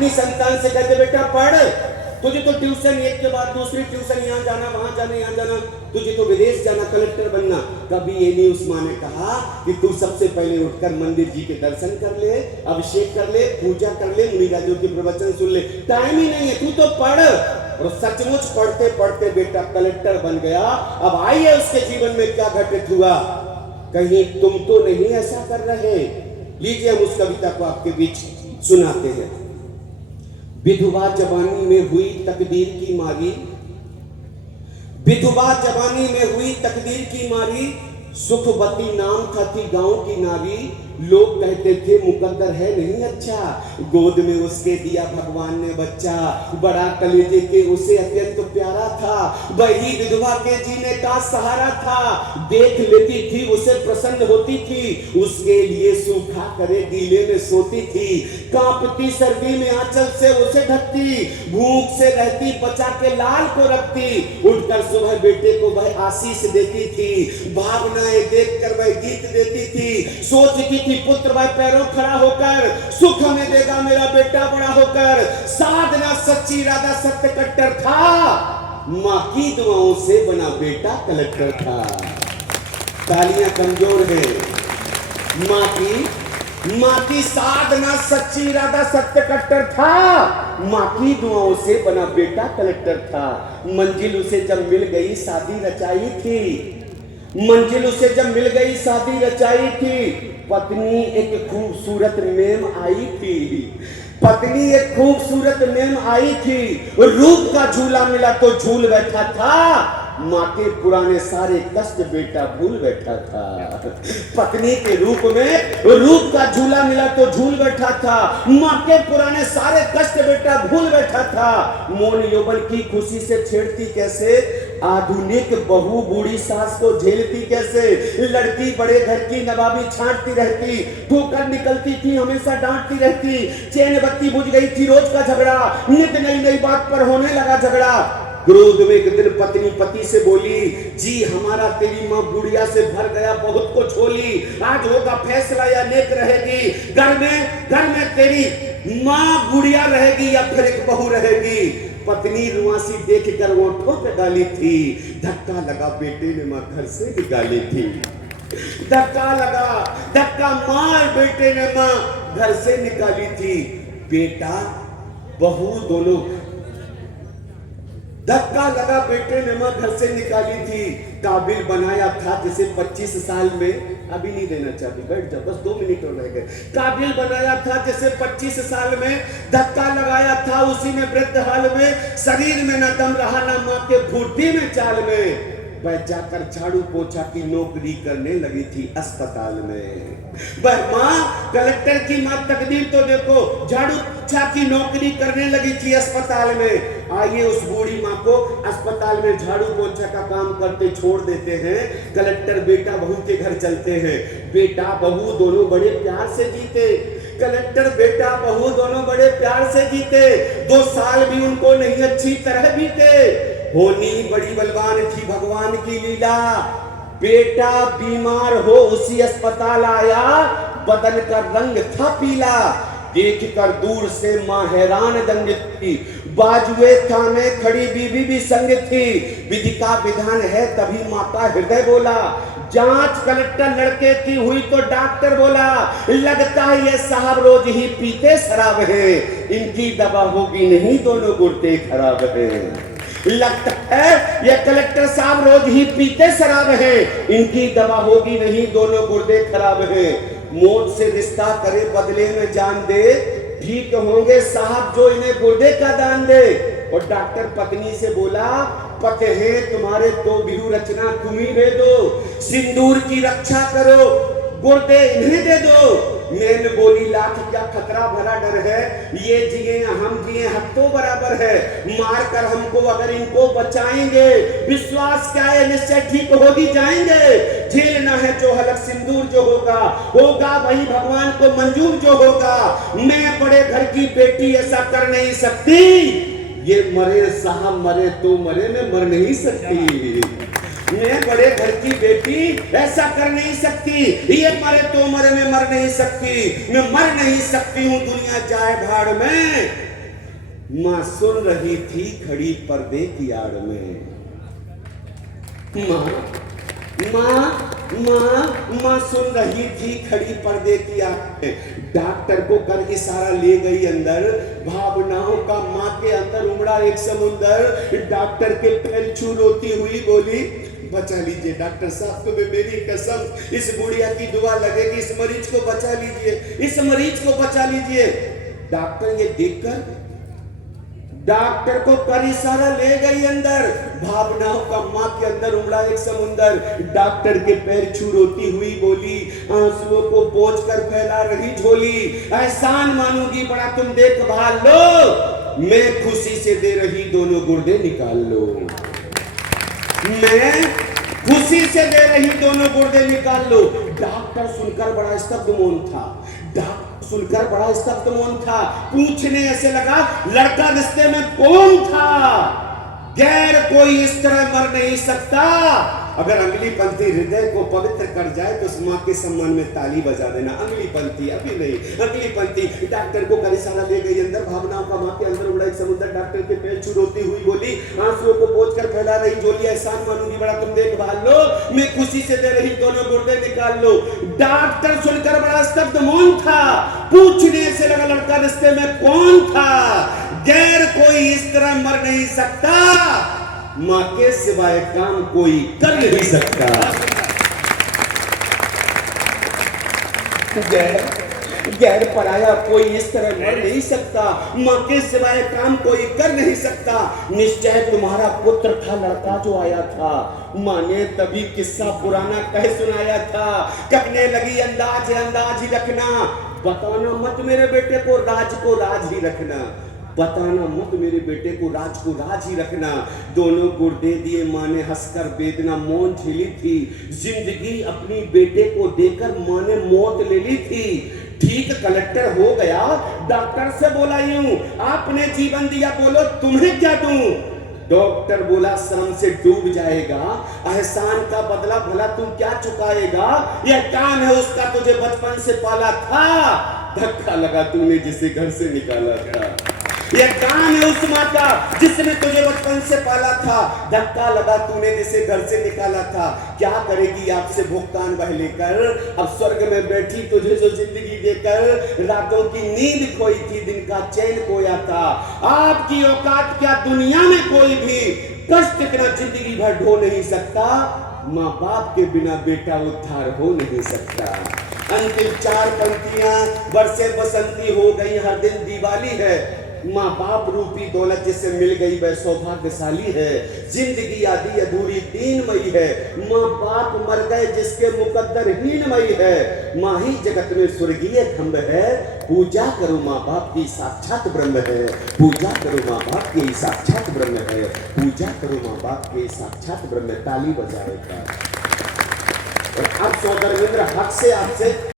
अपनी संतान से कहते बेटा पढ़, तुझे तो ट्यूशन एक के बाद दूसरी ट्यूशन, यहाँ जाना वहां जाना यहाँ जाना, तुझे तो विदेश जाना, कलेक्टर बनना। कभी ये नहीं उस माँ ने कहा कि तू सबसे पहले उठकर मंदिर जी के दर्शन कर ले, अभिषेक कर ले, पूजा कर ले, मुनिराजों के प्रवचन सुन ले, टाइम ही नहीं है, तू तो पढ़। और सचमुच पढ़ते पढ़ते बेटा कलेक्टर बन गया। अब आइए उसके जीवन में क्या घटित हुआ, कहीं तुम तो नहीं ऐसा कर रहे। लीजिए हम उस कविता को आपके बीच सुनाते हैं। विधवा जवानी में हुई तकदीर की मारी, विधवा जवानी में हुई तकदीर की मारी, सुखवती नाम था थी गांव की नारी। लोग कहते थे मुकद्दर है नहीं अच्छा, गोद में उसके दिया भगवान ने बच्चा, बड़ा कलेजे के उसे अत्यंत प्यारा था, वही विधवा के जीने का सहारा था। देख लेती थी उसे प्रसन्न होती थी, उसके लिए सूखा करे गीले में सोती थी, कांपती सर्दी में आंचल से उसे ढकती, भूख से रहती बचा के लाल को रखती। उठकर सुबह बेटे को वह आशीष देती थी, भावनाएं देखकर वह गीत देती थी, सोचती थी पुत्र वह पैरों खड़ा होकर सुख हमें देगा मेरा बेटा बड़ा होकर। साधना सच्ची इरादा सत्य कट्टर था, मां की दुआओं से बना बेटा कलेक्टर था। तालियां कमजोर है। मां की साधना सच्ची इरादा सत्य कट्टर था, मां की दुआओं से बना बेटा कलेक्टर था। मंजिल उसे जब मिल गई शादी रचाई थी, मंजिल उसे जब मिल गई शादी रचाई थी। पत्नी एक खूबसूरत मेम आई थी, पत्नी एक खूबसूरत मेम आई थी, रूप का झूला मिला तो झूल बैठा था, माँ के पुराने सारे कष्ट बेटा भूल बैठा था। पत्नी के रूप में रूप का झूला मिला तो झूल बैठा था, माँ के पुराने सारे कष्ट बेटा भूल बैठा था। मोन यौवन की खुशी से छेड़ती कैसे, आधुनिक बहू बूढ़ी सास को झेलती कैसे। लड़की बड़े घर की नवाबी छांटती रहती, ठोकर निकलती थी हमेशा डांटती रहती। चैन बत्ती बुझ गई थी रोज का झगड़ा, नित नई नई बात पर होने लगा झगड़ा। क्रोध में एक दिन पत्नी पति से बोली, जी हमारा तेरी माँ बुढ़िया से भर गया बहुत कुछ होली, आज होगा फैसला या नेक रहेगी। घर में तेरी माँ बुढ़िया रहेगी या फिर एक बहू रहेगी। पत्नी रुआसी देखकर वो ठोक डाली थी, धक्का लगा बेटे ने माँ घर से निकाली थी। धक्का मार बेटे ने माँ घर से निकाली थी। बेटा बहू दोनों, धक्का लगा बेटे ने मां घर से निकाली थी। काबिल बनाया था जिसे 25 साल में, अभी नहीं देना चाहती बैठ जाओ बस 2 मिनट और रह गए। काबिल बनाया था जिसे 25 साल में, धक्का लगाया था उसी ने वृद्ध हाल में। शरीर में न दम रहा न मां के फुर्ती में चाल में, वह जाकर झाड़ू पोछा की नौकरी करने लगी थी अस्पताल में। वह माँ कलेक्टर की माँ तकदीर तो देखो, झाड़ू पोछा की नौकरी करने लगी थी अस्पताल में। आइए उस बूढ़ी माँ को अस्पताल में झाड़ू पोछा का काम करते छोड़ देते हैं, कलेक्टर बेटा बहू के घर चलते हैं। बेटा बहू दोनों बड़े प्यार से जीते, कलेक्टर बेटा बहू दोनों बड़े प्यार से जीते। 2 साल भी उनको नहीं अच्छी तरह बीते। होनी बड़ी बलवान थी भगवान की लीला, बेटा बीमार हो उसी अस्पताल आया, बदन का रंग था पीला। देख कर दूर से मां हैरान दंग थी, बाजुए थाने खड़ी बीबी भी संग थी। विधि का विधान है तभी मां का हृदय बोला, जांच कलेक्टर लड़के की हुई तो डॉक्टर बोला, लगता है ये साहब रोज ही पीते शराब है, इनकी दवा होगी नहीं दोनों गुर्दे खराब है। लगता है ये कलेक्टर साहब रोज ही पीते शराब है, इनकी दवा होगी नहीं दोनों गुर्दे खराब है। मौत से रिश्ता करे बदले में जान दे, ठीक होंगे साहब जो इन्हें गुर्दे का दान दे। और डॉक्टर पत्नी से बोला, पते हैं तुम्हारे तो बिहू रचना तुम्ही दे दो, सिंदूर की रक्षा करो गुर्दे इन्हें दे दो। मैंने बोली लाख क्या खतरा भरा डर है, ये जिए हम जिए हक तो बराबर है, मार कर हमको अगर इनको बचाएंगे, विश्वास क्या है निश्चय ठीक हो ही जाएंगे। झेलना है जो हलक सिंदूर जो होगा वही भगवान को मंजूर जो होगा। मैं बड़े घर की बेटी ऐसा कर नहीं सकती, ये मरे साहब मरे तो मरे, मैं मर नहीं सकती। मैं बड़े घर की बेटी ऐसा कर नहीं सकती, ये मरे तो मरे, मैं मर नहीं सकती। मैं मर नहीं सकती हूँ दुनिया जाए भाड़ में, माँ सुन रही थी खड़ी पर्दे की आड़ में। माँ माँ माँ सुन रही थी खड़ी पर्दे की आड़ में। डॉक्टर को कर इशारा ले गई अंदर, भावनाओं का माँ के अंदर उमड़ा एक समुंदर। डॉक्टर के पैर छू रोती हुई बोली, बचा लीजिए डॉक्टर साहब, तुम्हें मेरी कसम, इस गुड़िया की दुआ लगेगी, इस मरीज को बचा लीजिए, इस मरीज को बचा लीजिए। डॉक्टर ये देखकर डॉक्टर को कर इशारा ले गई अंदर, भावनाओं का माँ के अंदर उमड़ा एक समुंदर। डॉक्टर के पैर छू रोती हुई बोली, आंसुओं को पोंछ कर फैला रही झोली, एहसान मानूंगी बड़ा तुम देखभाल लो, मैं खुशी से दे रही दोनों गुर्दे निकाल लो। मैं खुशी से दे रही दोनों गुर्दे निकाल लो। डॉक्टर सुनकर बड़ा स्तब्ध मौन था। डॉक्टर सुनकर बड़ा स्तब्ध मौन था। पूछने ऐसे लगा, लड़का रिश्ते में कौन था? गैर कोई इस तरह मर नहीं सकता। अगर अगली पंक्ति हृदय को पवित्र कर जाए तो उस माँ के सम्मान में ताली बजा देना। अगली पंक्ति, अभी नहीं, अगली पंक्ति। डॉक्टर को कर इशारा ले गई अंदर, भावनाओं का माँ के अंदर उमड़ा एक समुद्र। डॉक्टर के पैर छू रोती हुई बोली, आंसुओं को पोंछ कर फैला रही झोली, एहसान मानूंगी बड़ा तुम देखभाल लो, मैं खुशी से दे रही दोनों गुर्दे निकाल लो। डॉक्टर सुनकर बड़ा स्तब्ध मौन था। पूछने से लगा, लड़का रिश्ते में कौन था? गैर कोई इस तरह मर नहीं सकता, माँ के सिवाय काम कोई कर नहीं सकता। गैर पराया कोई इस तरह मर नहीं सकता, माँ के सिवाय काम कोई कर नहीं सकता। निश्चय तुम्हारा पुत्र था लड़का जो आया था। माँ ने तभी किस्सा पुराना कह सुनाया था। कहने लगी, अंदाज है अंदाज ही रखना, बताना मत मेरे बेटे को राज ही रखना, बताना मत मेरे बेटे को राज ही रखना। दोनों गुर्दे दिए माँ ने हंसकर, वेदना मौन झेली थी। जिंदगी अपनी बेटे को देकर माँ ने मौत ले ली थी। ठीक कलेक्टर हो गया, डॉक्टर से बोला यूं, आपने जीवन दिया, बोलो तुम्हें क्या दूं? डॉक्टर बोला, श्रम से डूब जाएगा, एहसान का बदला भला तुम क्या चुकाएगा? यह काम है उसका, तुझे बचपन से पाला था, धक्का लगा तूने जिसे घर से निकाला था। यह काम है उस माँ का जिसने तुझे बचपन से पाला था, धक्का लगा तूने जिसे घर से निकाला था। क्या करेगी आपसे भुगतान वह लेकर, अब स्वर्ग में बैठी तुझे जो जिंदगी देकर। रातों की नींद खोई थी, दिन का चैन खोया था। आपकी औकात क्या दुनिया में कोई भी कष्ट इतना जिंदगी भर ढो नहीं सकता। माँ बाप के बिना बेटा उद्धार हो नहीं सकता। अंतिम 4 पंक्तियां, बरसे बसंती हो गई, हर दिन दिवाली है। माँ बाप रूपी दौलत जिसे मिल गई वह सौभाग्यशाली है। जिंदगी आदि अधूरी दीनमयी है। माँ बाप मर गए जिसके मुकद्दर हीनमयी है। माँ ही जगत में स्वर्गीय खंभ है। पूजा करो माँ बाप की, साक्षात ब्रह्म है। पूजा करो माँ बाप की, साक्षात ब्रह्म है। पूजा करो माँ बाप की, साक्षात ब्रह्म। ताली बजाएगा। और अब सौदर मित्र हक से आपसे